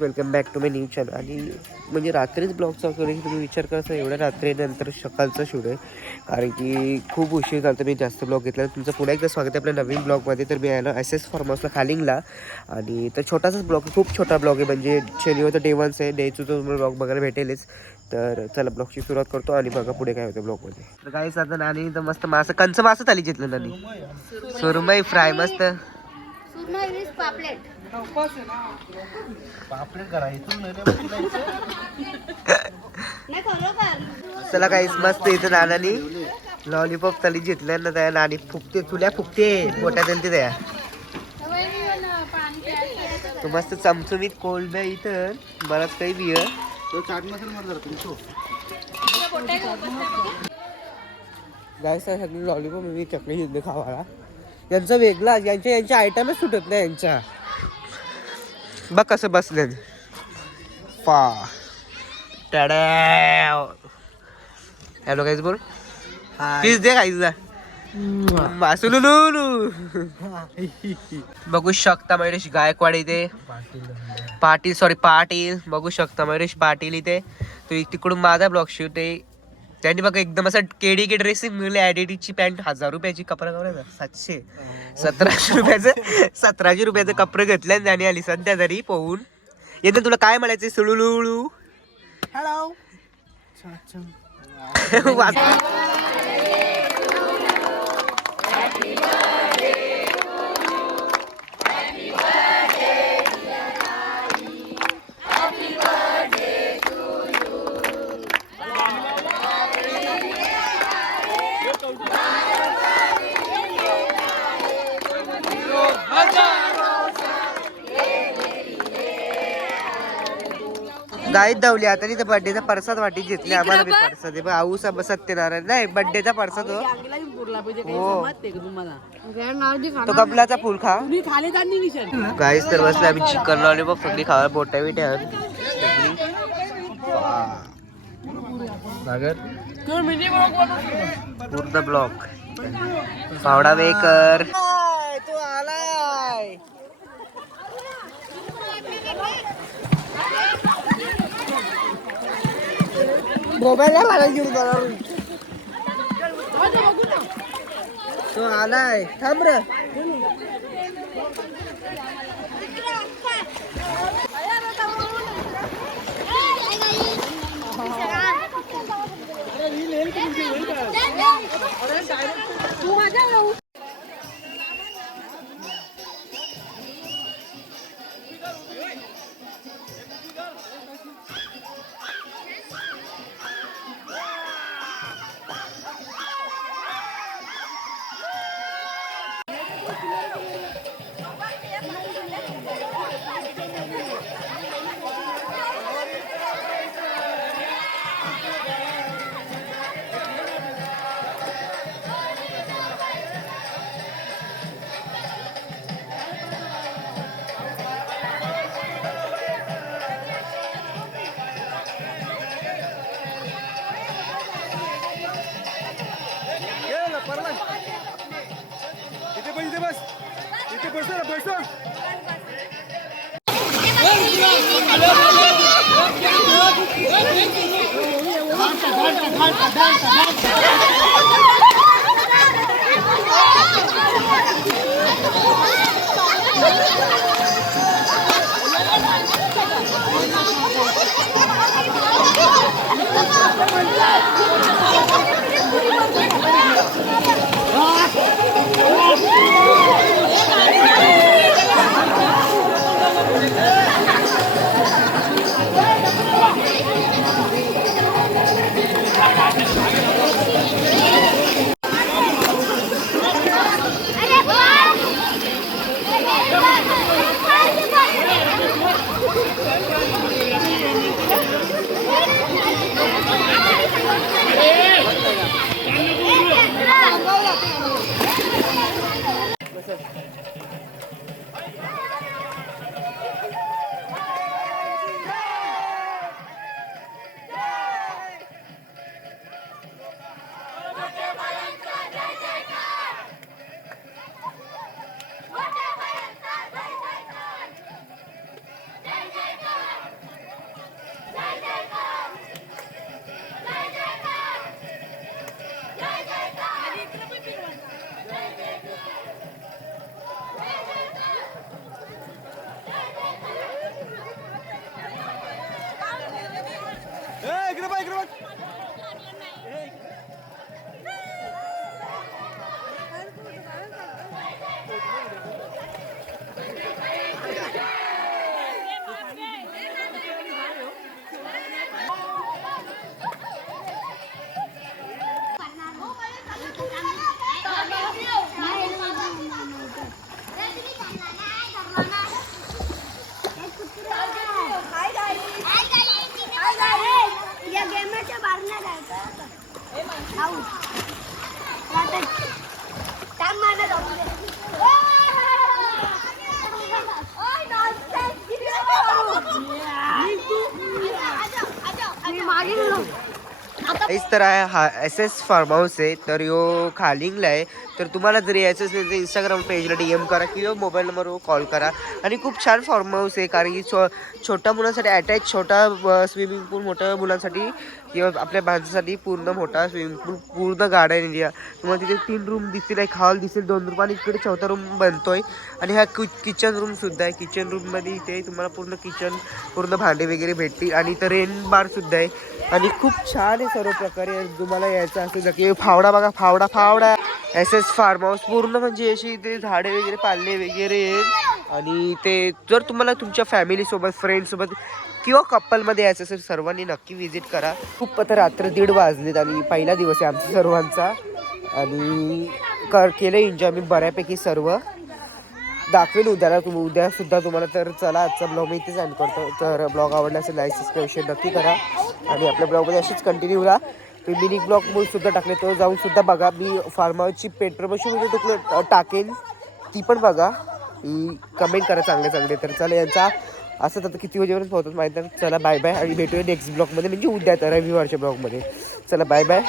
Welcome back to my new channel. आणि म्हणजे रात्रीच ब्लॉग चालू करून तुम्ही विचार करता एवढ्या रात्रीनंतर सकाळचं शूट आहे, कारण की खूप उशीर झाला. मी जास्त ब्लॉग घेतला. तुमचं पुन्हा एकदा स्वागत आहे आपल्या नवीन ब्लॉगमध्ये. तर मी आलो एस एस फार्म हाऊसला खालिंगला. आणि तर छोटासाच ब्लॉग आहे, खूप छोटा ब्लॉग आहे. म्हणजे शनिवार डे 1 आहे, डे 2 तुम्हाला ब्लॉग बघायला भेटेलच. तर चला ब्लॉगची सुरुवात करतो आणि बघा पुढे काय होतं ब्लॉगमध्ये. तर काही साधन आणि तर मस्त मासं कंच मासं थाली घेतलं नानी. सुरमई फ्राय मस्त. चला काही मस्त इथं नानानी लॉलीपॉप थाली घेतल्या ना त्या. नानी फुकते तुल्या फुकते मोठ्या दिलते त्या. तो मस्त चमचमीत कोल्ड आहे इथं. बराच काही बियर सगळी लॉलीपॉप मी चकली घेतली खावाला. यांचा वेगळा यांच्या आयटमच सुटत नाही यांच्या. बघ कसं बसले पा हॅलो गाईज बोल. पीस दे गाईजला. बघू शकता मयुरेश गायकवाड इथे. पाटील बघू शकता मयुरेश पाटील इथे. तो तिकडून माझा ब्लॉग शूट आहे. त्यांनी बघा एकदम असं केडी ड्रेसिंग मिळले. ॲडिडीची पॅन्ट 1000 रुपयाची. कपडा कपडा 700 1700 रुपयाचं कपडे घेतल्या त्याने. आली सध्या तरी पोहून येते. तुला काय म्हणायचं सुळुळू. हॅलो गाईत धावली आता. तर बर्थडेचा प्रसाद वाटी घेतली आम्हाला बी प्रसाद आहे. आऊ सत्यनारायण नाही बर्थडेचा प्रसाद हो. तो कपलाचा फुल खा गाईस. तर बसले आम्ही चिकन लॉलीपॉप सगळी खावा. बोटा बिट्या पूर्ण ब्लॉक पावडा मेकर. तो आलाय मोबाईल तो आलाय. थांब रे. तर आहे हा SS फार्म हाऊस आहे. तर यो खालिंगला आहे. तर तुम्हाला जर यायचं असेल तर इंस्टाग्राम पेजला DM करा किंवा मोबाईल नंबरवर कॉल करा. आणि खूप छान फार्म हाऊस आहे कारण की छोट्या मुलांसाठी अटॅच छोटा स्विमिंग पूल, मोठ्या मुलांसाठी किंवा आपल्या माणसासाठी पूर्ण मोठा स्विमिंग पूल, पूर्ण गार्डन एरिया. तुम्हाला तिथे 3 रूम दिसतील, एक हॉल दिसेल, 2 रूम आणि इकडे चौथा रूम बनतोय. आणि हा किचन रूम सुद्धा आहे. किचन रूममध्ये इथे तुम्हाला पूर्ण किचन, पूर्ण भांडे वगैरे भेटतील आणि इथं रेन बार सुद्धा आहे. आणि खूप छान आहे सर्व प्रकारे. तुम्हाला यायचं असेल तर की फावडा बघा, फावडा SS फार्म हाऊस पूर्ण म्हणजे अशी इथे झाडे वगैरे पाल्ले वगैरे आहेत. आणि ते जर तुम्हाला तुमच्या फॅमिलीसोबत, फ्रेंड्ससोबत किंवा कपलमध्ये यायचं असेल सर्वांनी नक्की व्हिजिट करा. खूप आता रात्र 1:30 वाजलेत आणि पहिला दिवस आहे आमचा सर्वांचा. आणि केलं एन्जॉय मी बऱ्यापैकी सर्व. दाखवेल उद्याला उद्यासुद्धा तुम्हाला. तर चला आजचा ब्लॉग मी इथेच एंड करतो. तर ब्लॉग आवडला असेल लाईक सबस्क्रिप्शन नक्की करा आणि आपल्या ब्लॉगमध्ये अशीच कंटिन्यू राहा. मी मिनी ब्लॉग सुद्धा टाकले, तो जाऊन सुद्धा बघा. मी फार्म हाऊसची पेट्रोलमध्ये तुला टाकेन, ती पण बघा. कमेंट करा चांगले. तर चला यांचा असं तर किती वाजेपर्यंत पोहोचत माहिती नाही. चला बाय बाय आणि भेटूया नेक्स्ट ब्लॉगमध्ये, म्हणजे उद्या तर रविवारच्या ब्लॉगमध्ये. चला बाय बाय.